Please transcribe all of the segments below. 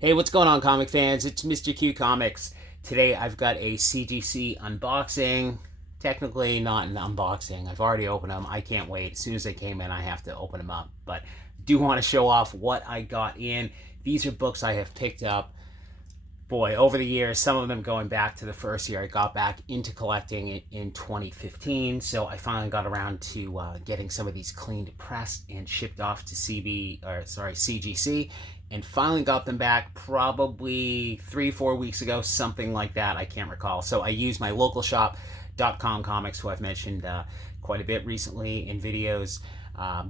Hey, what's going on, comic fans? It's Mr. Q Comics. Today I've got a CGC unboxing. Technically not an unboxing. I've already opened them. I can't wait. As soon as they came in, I have to open them up. But I do want to show off what I got in. These are books I have picked up, boy, over the years, some of them going back to the first year I got back into collecting in 2015. So I finally got around to getting some of these cleaned, pressed, and shipped off to CGC, and finally got them back probably 3-4 weeks ago, something like that. I can't recall. So I used my local shop, .com Comics, who I've mentioned quite a bit recently in videos.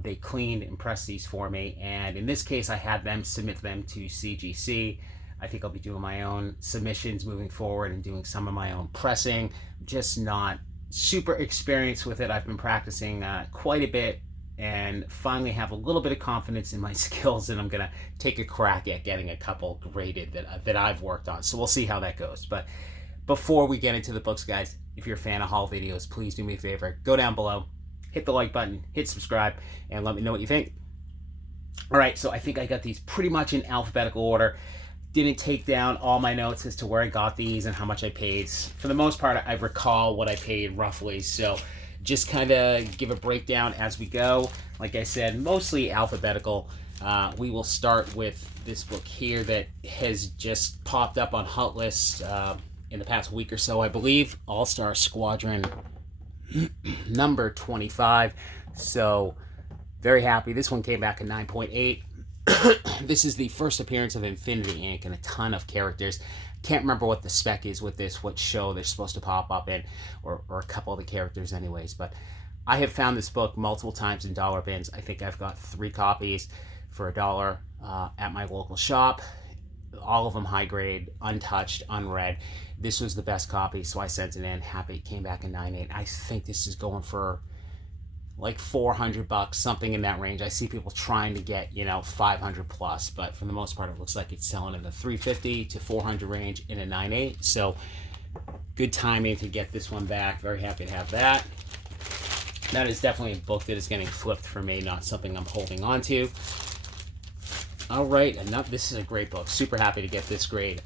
They cleaned and pressed these for me, and in this case I had them submit them to CGC. I think I'll be doing my own submissions moving forward and doing some of my own pressing. Just not super experienced with it. I've been practicing quite a bit and finally have a little bit of confidence in my skills, and I'm going to take a crack at getting a couple graded that I've worked on. So we'll see how that goes. But before we get into the books, guys, if you're a fan of haul videos, please do me a favor. Go down below, hit the like button, hit subscribe, and let me know what you think. All right, so I think I got these pretty much in alphabetical order. Didn't take down all my notes as to where I got these and how much I paid. For the most part, I recall what I paid roughly, so just kind of give a breakdown as we go. Like I said, mostly alphabetical. We will start with this book here that has just popped up on Hot List in the past week or so, I believe. All-Star Squadron number 25. So very happy. This one came back at 9.8. This is the first appearance of Infinity Inc. and a ton of characters. Can't remember what the spec is with this, what show they're supposed to pop up in, or a couple of the characters anyways. But I have found this book multiple times in dollar bins. I think I've got 3 copies for $1 at my local shop. All of them high grade, untouched, unread. This was the best copy, so I sent it in. Happy it came back in 9.8. I think this is going for like $400, something in that range. I see people trying to get, 500 plus, but for the most part, it looks like it's selling in the 350 to 400 range in a 9.8. So good timing to get this one back. Very happy to have that. That is definitely a book that is getting flipped for me, not something I'm holding on to. All right, this is a great book. Super happy to get this grade.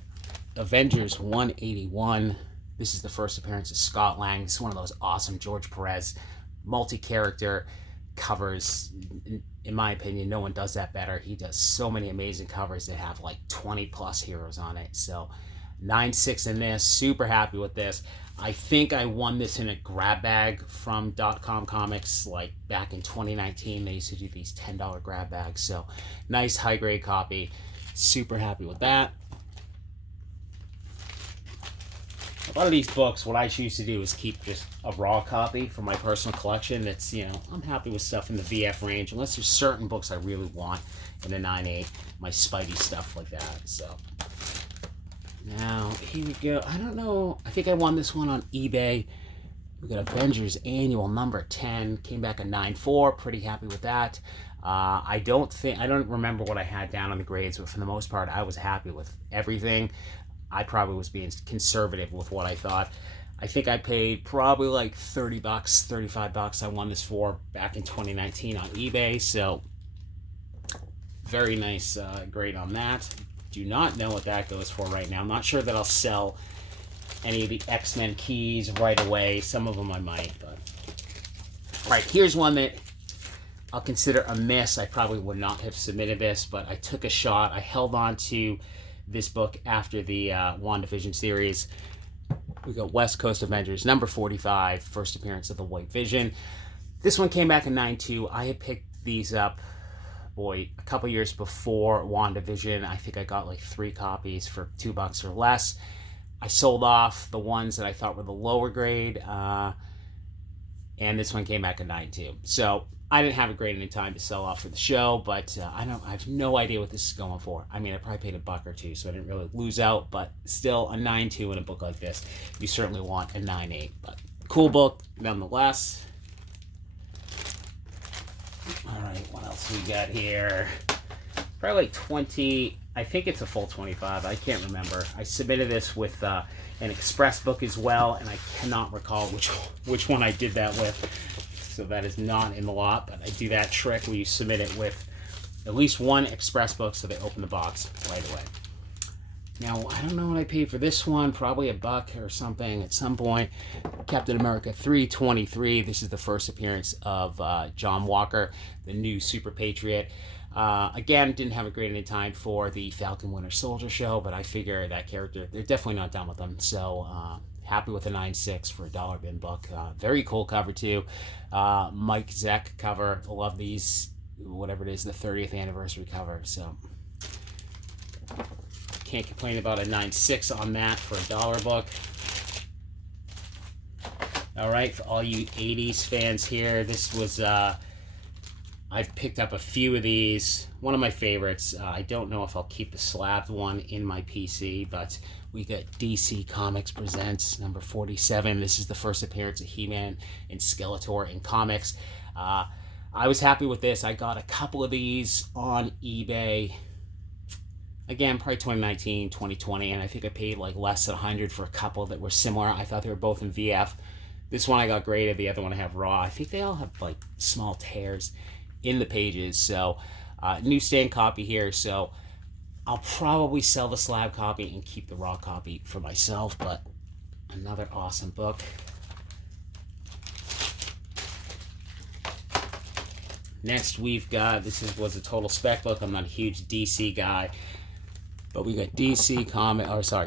Avengers 181. This is the first appearance of Scott Lang. This is one of those awesome George Perez multi-character covers. In my opinion, no one does that better. He does so many amazing covers that have like 20 plus heroes on it. So 9.6 in this. Super happy with this. I think I won this in a grab bag from .com Comics like back in 2019. They used to do these $10 grab bags. So nice high grade copy. Super happy with that. A lot of these books, what I choose to do is keep just a raw copy for my personal collection. That's, I'm happy with stuff in the VF range, unless there's certain books I really want in a 9.8, my Spidey stuff like that. So now here we go. I don't know. I think I won this one on eBay. We got Avengers Annual number 10. Came back a 9.4. Pretty happy with that. I don't remember what I had down on the grades, but for the most part, I was happy with everything. I probably was being conservative with what I thought. I think I paid probably like $30, $35 I won this for back in 2019 on eBay. So very nice grade on that. Do not know what that goes for right now. I'm not sure that I'll sell any of the X-Men keys right away. Some of them I might. But all right, here's one that I'll consider a miss. I probably would not have submitted this, but I took a shot. I held on to this book after the WandaVision series. We got West Coast Avengers number 45, first appearance of the White Vision. This one came back in 9.2. I had picked these up, a couple years before WandaVision. I think I got like 3 copies for $2 or less. I sold off the ones that I thought were the lower grade, and this one came back in 9.2. So I didn't have a grade in time to sell off for the show, but I have no idea what this is going for. I mean, I probably paid $1 or $2, so I didn't really lose out, but still a 9.2 in a book like this. You certainly want a 9.8, but cool book nonetheless. All right, what else we got here? Probably like 20, I think it's a full 25. I can't remember. I submitted this with an express book as well, and I cannot recall which one I did that with. So that is not in the lot, but I do that trick where you submit it with at least one express book so they open the box right away. Now, I don't know what I paid for this one. Probably $1 or something at some point. Captain America 323. This is the first appearance of John Walker, the new Super Patriot. Again, didn't have a great any time for the Falcon Winter Soldier show, but I figure that character, they're definitely not done with them. So, happy with a 9.6 for a dollar bin book. Very cool cover, too. Mike Zeck cover. I love these, whatever it is, the 30th anniversary cover. So, can't complain about a 9.6 on that for a dollar book. All right, for all you 80s fans here, this was, I've picked up a few of these. One of my favorites. I don't know if I'll keep the slabbed one in my PC, but we got DC Comics Presents number 47. This is the first appearance of He-Man and Skeletor in comics. I was happy with this. I got a couple of these on eBay. Again, probably 2019, 2020, and I think I paid like less than $100 for a couple that were similar. I thought they were both in VF. This one I got graded, the other one I have raw. I think they all have like small tears in the pages. So, newsstand copy here. So, I'll probably sell the slab copy and keep the raw copy for myself, but another awesome book. Next, we've got, was a total spec book. I'm not a huge DC guy. But we got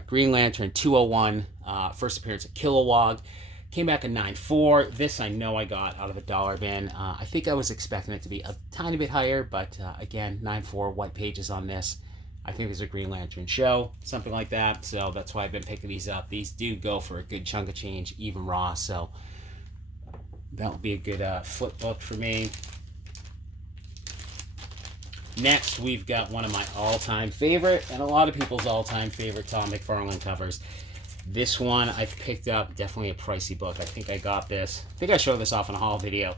Green Lantern 201, first appearance of Kilowog. Came back a 9.4. This I know I got out of a dollar bin. I think I was expecting it to be a tiny bit higher, but again, 9.4 white pages on this. I think there's a Green Lantern show, something like that. So that's why I've been picking these up. These do go for a good chunk of change, even raw. So that will be a good flip book for me. Next, we've got one of my all-time favorite, and a lot of people's all-time favorite Tom McFarlane covers. This one I've picked up, definitely a pricey book. I think I got this. I think I showed this off in a haul video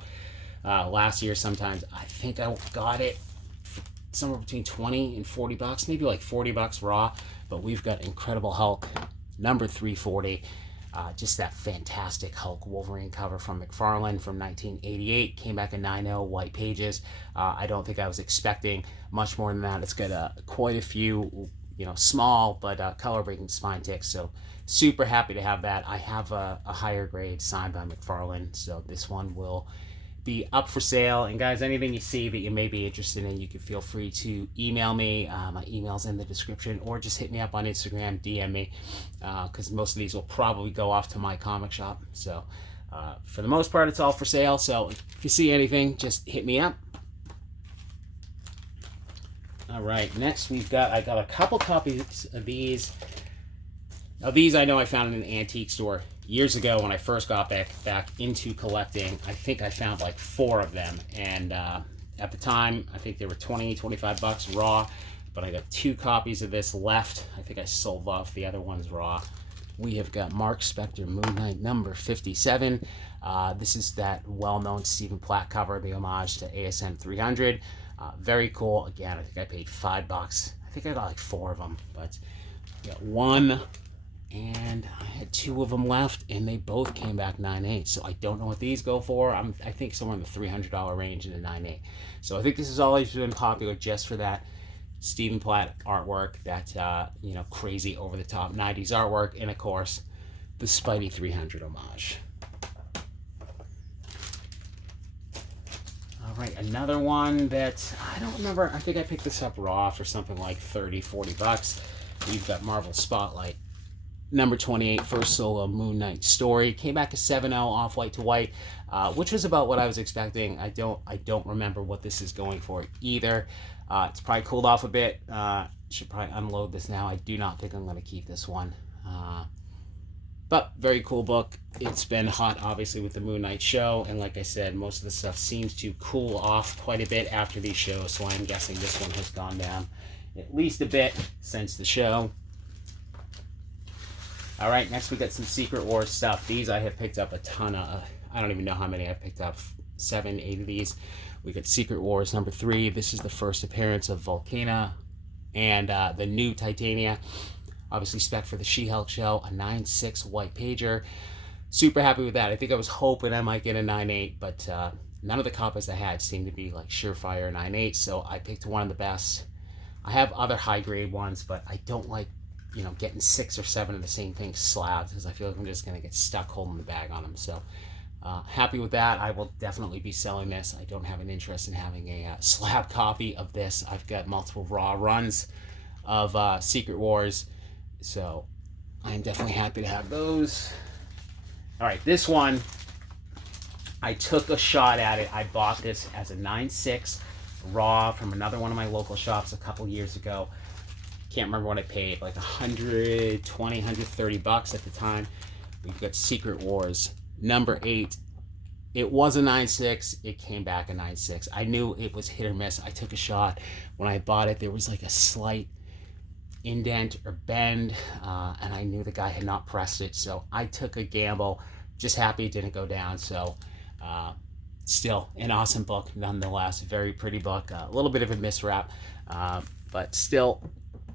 last year sometimes. I think I got it for somewhere between 20 and 40 bucks, maybe like 40 bucks raw. But we've got Incredible Hulk, number 340. Just that fantastic Hulk Wolverine cover from McFarlane from 1988. Came back in 9.0 white pages. I don't think I was expecting much more than that. It's got quite a few, small but color-breaking spine ticks. So super happy to have that. I have a higher grade signed by McFarlane, so this one will be up for sale. And guys, anything you see that you may be interested in, you can feel free to email me. My email's in the description, or just hit me up on Instagram, DM me, because most of these will probably go off to my comic shop. So for the most part, it's all for sale. So if you see anything, just hit me up. All right, next I got a couple copies of these. Now these I know I found in an antique store years ago when I first got back into collecting. I think I found like 4 of them, and at the time I think they were 20-25 bucks raw, but I got 2 copies of this left. I think I sold off the other ones raw. We have got Mark Spector Moon Knight number 57. This is that well-known Stephen Platt cover, the homage to ASM 300. Very cool. Again, I think I paid $5. I think I got like 4 of them, but I got 1, and I had 2 of them left, and they both came back 9.8. So I don't know what these go for. I think somewhere in the $300 range in the 9.8. So I think this has always been popular just for that Stephen Platt artwork, that crazy over-the-top 90s artwork, and of course the Spidey 300 homage. All right, another one that I don't remember. I think I picked this up raw for something like 30-40 bucks. We've got Marvel Spotlight number 28, first solo Moon Knight story. Came back a 7.0 off white to white, which was about what I was expecting. I don't remember what this is going for either. It's probably cooled off a bit. Should probably unload this now. I do not think I'm going to keep this one. But very cool book. It's been hot, obviously, with the Moon Knight show, and like I said, most of the stuff seems to cool off quite a bit after these shows, so I'm guessing this one has gone down at least a bit since the show. All right, next we got some Secret Wars stuff. These I have picked up a ton of. I don't even know how many I've picked up. 7, 8 of these. We got Secret Wars number 3. This is the first appearance of Volcana and the new Titania. Obviously spec for the She-Hulk show, a 9.6 white pager. Super happy with that. I think I was hoping I might get a 9.8, but none of the copies I had seemed to be like surefire 9.8, so I picked one of the best. I have other high grade ones, but I don't like, getting 6 or 7 of the same thing slabbed, because I feel like I'm just going to get stuck holding the bag on them. So happy with that. I will definitely be selling this. I don't have an interest in having a slab copy of this. I've got multiple raw runs of Secret Wars, so I'm definitely happy to have those. All right, this one, I took a shot at it. I bought this as a 9.6 raw from another one of my local shops a couple years ago. Can't remember what I paid, like 120, 130 bucks at the time. We've got Secret Wars number 8. It was a 9.6. It came back a 9.6. I knew it was hit or miss. I took a shot. When I bought it, there was like a slight indent or bend, and I knew the guy had not pressed it, so I took a gamble. Just happy it didn't go down. So still an awesome book nonetheless. Very pretty book. A little bit of a miswrap, but still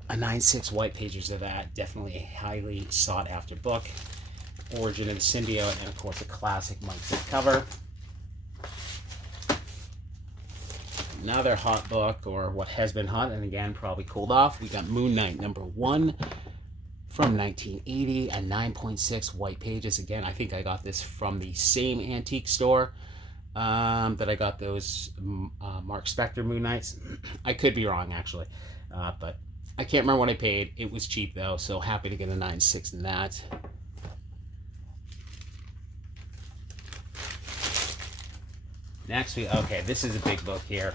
a 9.6 white pages of that. Definitely a highly sought after book. Origin of the Symbiote, and of course a classic Mike Z cover. Another hot book, or what has been hot, and again probably cooled off. We got Moon Knight number 1 from 1980 and 9.6 white pages. Again, I think I got this from the same antique store that I got those Mark Spector Moon Knights. I could be wrong actually, but I can't remember what I paid. It was cheap though, so happy to get a 9.6 in that. Next, okay, this is a big book here.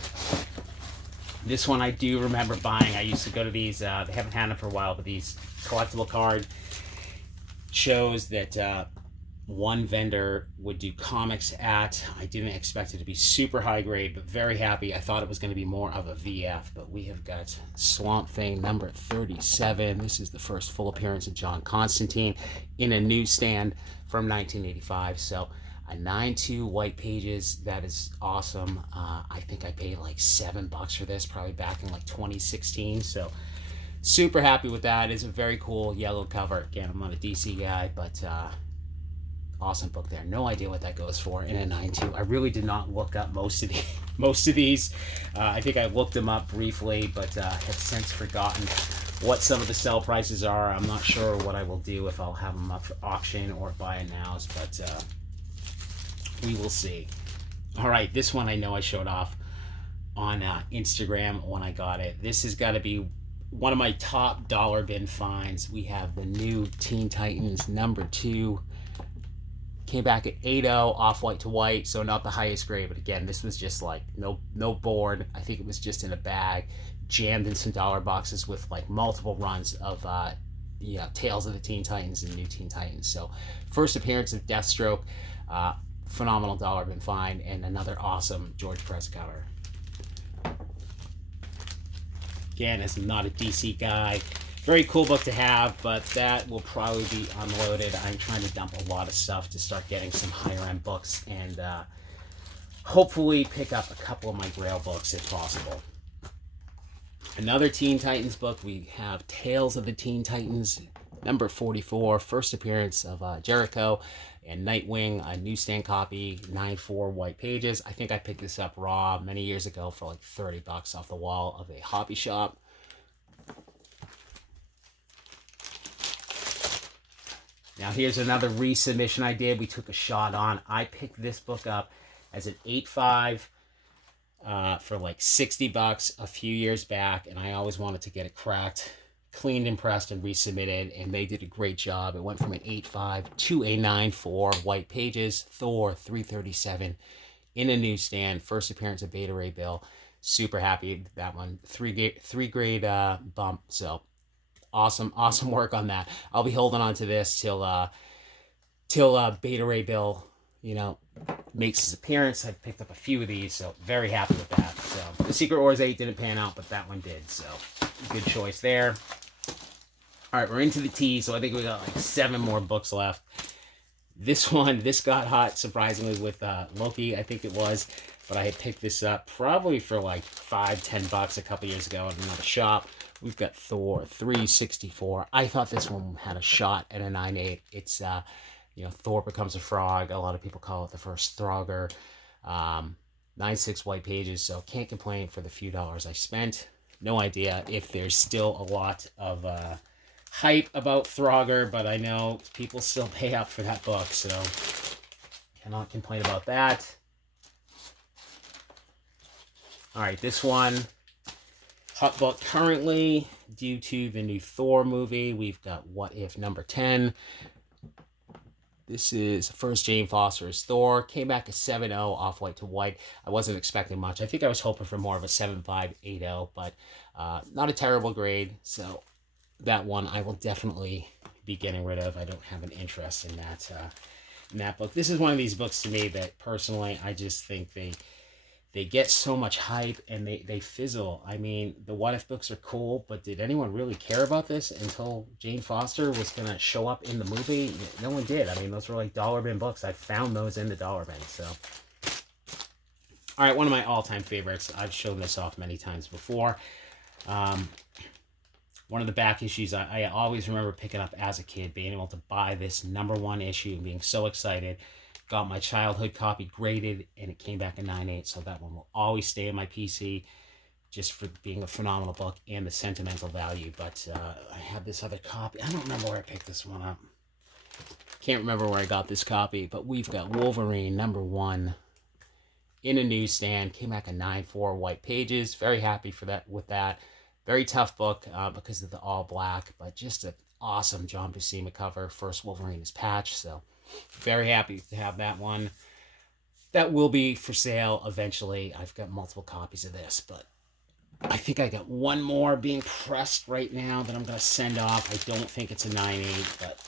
This one I do remember buying. I used to go to these, they haven't had them for a while, but these collectible card shows that one vendor would do comics at. I didn't expect it to be super high grade, but very happy. I thought it was going to be more of a VF, but we have got Swamp Thing number 37. This is the first full appearance of John Constantine in a newsstand from 1985. So a 9.2 white pages. That is awesome. I think I paid like $7 for this, probably back in like 2016. So super happy with that. It's a very cool yellow cover. Again, I'm not a DC guy, but awesome book there. No idea what that goes for in a 9.2. I really did not look up most of these. I think I looked them up briefly, but have since forgotten what some of the sell prices are. I'm not sure what I will do, if I'll have them up for auction or buy a nows, but we will see. All right, this one I know I showed off on Instagram when I got it. This has got to be one of my top dollar bin finds. We have the new Teen Titans number 2. Came back at 8.0 off-white to white, so not the highest grade, but again, this was just like no board. I think it was just in a bag, jammed in some dollar boxes with like multiple runs of Tales of the Teen Titans and New Teen Titans. So first appearance of Deathstroke, phenomenal dollar bin find, and another awesome George Perez cover. Again, as I'm not a DC guy, very cool book to have, but that will probably be unloaded. I'm trying to dump a lot of stuff to start getting some higher end books, and hopefully pick up a couple of my Grail books if possible. Another Teen Titans book, we have Tales of the Teen Titans number 44, first appearance of Jericho and Nightwing, a newsstand copy, 9.4 white pages. I think I picked this up raw many years ago for like $30 off the wall of a hobby shop. Now here's another resubmission I did. We took a shot on. I picked this book up as an 8.5 for like $60 a few years back, and I always wanted to get it cracked, cleaned and pressed and resubmitted, and they did a great job. It went from an 8.5 to a 9.4 white pages. Thor 337 in a newsstand, first appearance of Beta Ray Bill. Super happy with that one. Three grade bump. So awesome work on that. I'll be holding on to this till Beta Ray Bill makes his appearance. I've picked up a few of these, so very happy with that. So the Secret Wars 8 didn't pan out, but that one did, so good choice there. All right, we're into the tea, so I think we got like 7 more books left. This got hot, surprisingly, with Loki, I think it was, but I had picked this up probably for like $5-10 a couple years ago at another shop. We've got Thor 364. I thought this one had a shot at a 9.8. It's Thor becomes a frog. A lot of people call it the first Throgger. 9.6 white pages, so can't complain for the few dollars I spent. No idea if there's still a lot of hype about Throger, but I know people still pay up for that book, so cannot complain about that. All right, this one, hot book currently due to the new Thor movie. We've got What If number 10. This is first Jane Foster's Thor. Came back a 7.0 off white to white. I wasn't expecting much. I think I was hoping for more of a 7.5, 8.0, but not a terrible grade. So that one I will definitely be getting rid of. I don't have an interest in that book. This is one of these books to me that personally I just think they get so much hype and they fizzle. I mean, the What If books are cool, but did anyone really care about this until Jane Foster was going to show up in the movie? No one did. I mean, those were like dollar bin books. I found those in the dollar bin, so. All right, one of my all-time favorites. I've shown this off many times before. One of the back issues I always remember picking up as a kid, being able to buy this #1 issue and being so excited. Got my childhood copy graded, and it came back a 9.8, so that one will always stay in my PC just for being a phenomenal book and the sentimental value. But I have this other copy. I don't remember where I picked this one up. Can't remember where I got this copy, but we've got Wolverine #1 in a newsstand. Came back a 9.4 white pages. Very happy with that. Very tough book because of the all black, but just an awesome John Buscema cover. First Wolverine is patch, so very happy to have that one. That will be for sale eventually. I've got multiple copies of this, but I think I got one more being pressed right now that I'm going to send off. I don't think it's a 9.8, but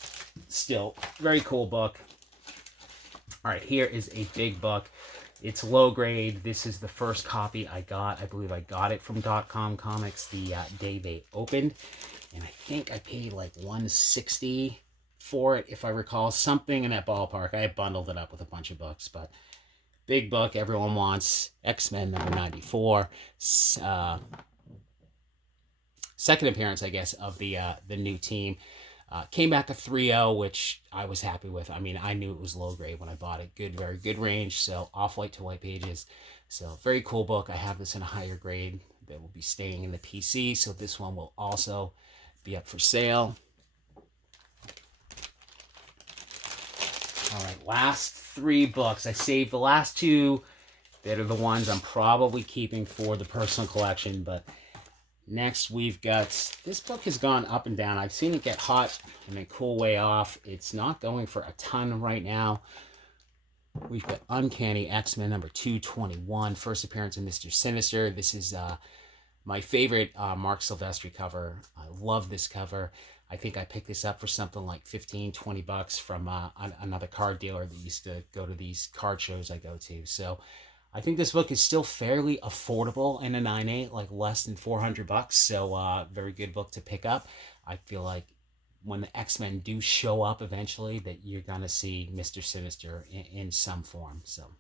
still, very cool book. All right, here is a big book. It's low grade. This is the first copy I got. I believe I got it from .com Comics the day they opened, and I think I paid like $160 for it, if I recall, something in that ballpark. I bundled it up with a bunch of books, but big book everyone wants. X-Men #94, second appearance, I guess, of the new team. Came back a 3.0, which I was happy with. I mean, I knew it was low grade when I bought it. Good, very good range. So off white to white pages. So very cool book. I have this in a higher grade that will be staying in the PC. So this one will also be up for sale. All right, last 3 books. I saved the last 2 that are the ones I'm probably keeping for the personal collection, but next we've got, this book has gone up and down. I've seen it get hot and then cool way off. It's not going for a ton right now. We've got Uncanny X-Men #221, first appearance of Mr. Sinister. This is my favorite Mark Silvestri cover. I love this cover. I think I picked this up for something like $15-20 from another card dealer that used to go to these card shows I go to. So I think this book is still fairly affordable in a 9.8, like less than $400. So very good book to pick up. I feel like when the X-Men do show up eventually, that you're going to see Mr. Sinister in some form. So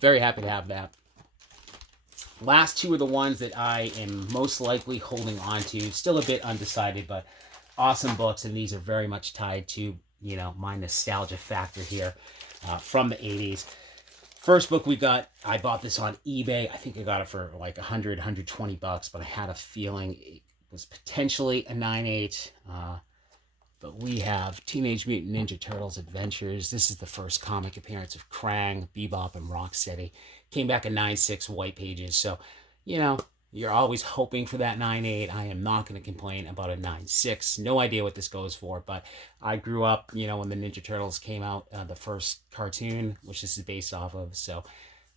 very happy to have that. Last 2 are the ones that I am most likely holding on to. Still a bit undecided, but awesome books, and these are very much tied to, you know, my nostalgia factor here from the 80s. First book we got, I bought this on eBay. I think I got it for like $100-120, but I had a feeling it was potentially a 9.8. But we have Teenage Mutant Ninja Turtles Adventures. This is the first comic appearance of Krang, Bebop, and Rocksteady. Came back a 9.6 white pages. So, you know, you're always hoping for that 9.8. I am not going to complain about a 9.6. No idea what this goes for, but I grew up, you know, when the Ninja Turtles came out, the first cartoon, which this is based off of. So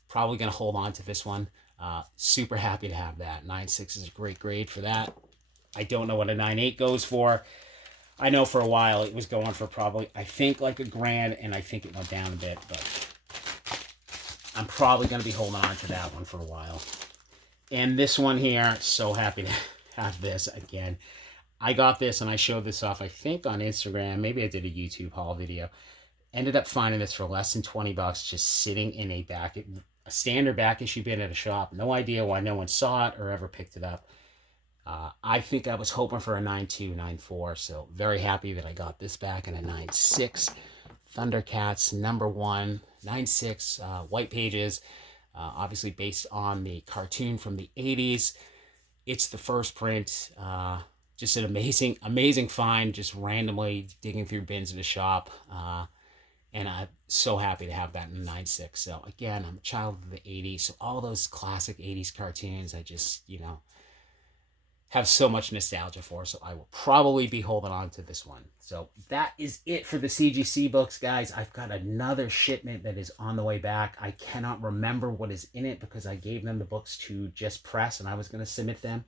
probably going to hold on to this one. Super happy to have that. 9.6 is a great grade for that. I don't know what a 9.8 goes for. I know for a while it was going for probably, I think, like $1,000, and I think it went down a bit, but I'm probably going to be holding on to that one for a while. And this one here, so happy to have this again. I got this and I showed this off, I think, on Instagram. Maybe I did a YouTube haul video. Ended up finding this for less than $20, just sitting in a standard back issue bin at a shop. No idea why no one saw it or ever picked it up. I think I was hoping for a 9.2, 9.4, so very happy that I got this back in a 9.6. Thundercats #1, 9.6, white pages, obviously based on the cartoon from the 80s. It's the first print. just an amazing find, just randomly digging through bins in the shop. And I'm so happy to have that in the 9.6. So again, I'm a child of the 80s. So all those classic 80s cartoons, I just, have so much nostalgia for. So I will probably be holding on to this one. So that is it for the CGC books, guys. I've got another shipment that is on the way back. I cannot remember what is in it because I gave them the books to Just Press and I was going to submit them.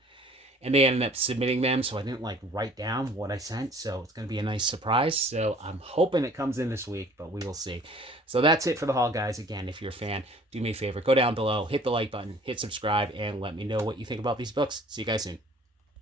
And they ended up submitting them, so I didn't write down what I sent. So it's going to be a nice surprise. So I'm hoping it comes in this week, but we will see. So that's it for the haul, guys. Again, if you're a fan, do me a favor. Go down below, hit the like button, hit subscribe, and let me know what you think about these books. See you guys soon.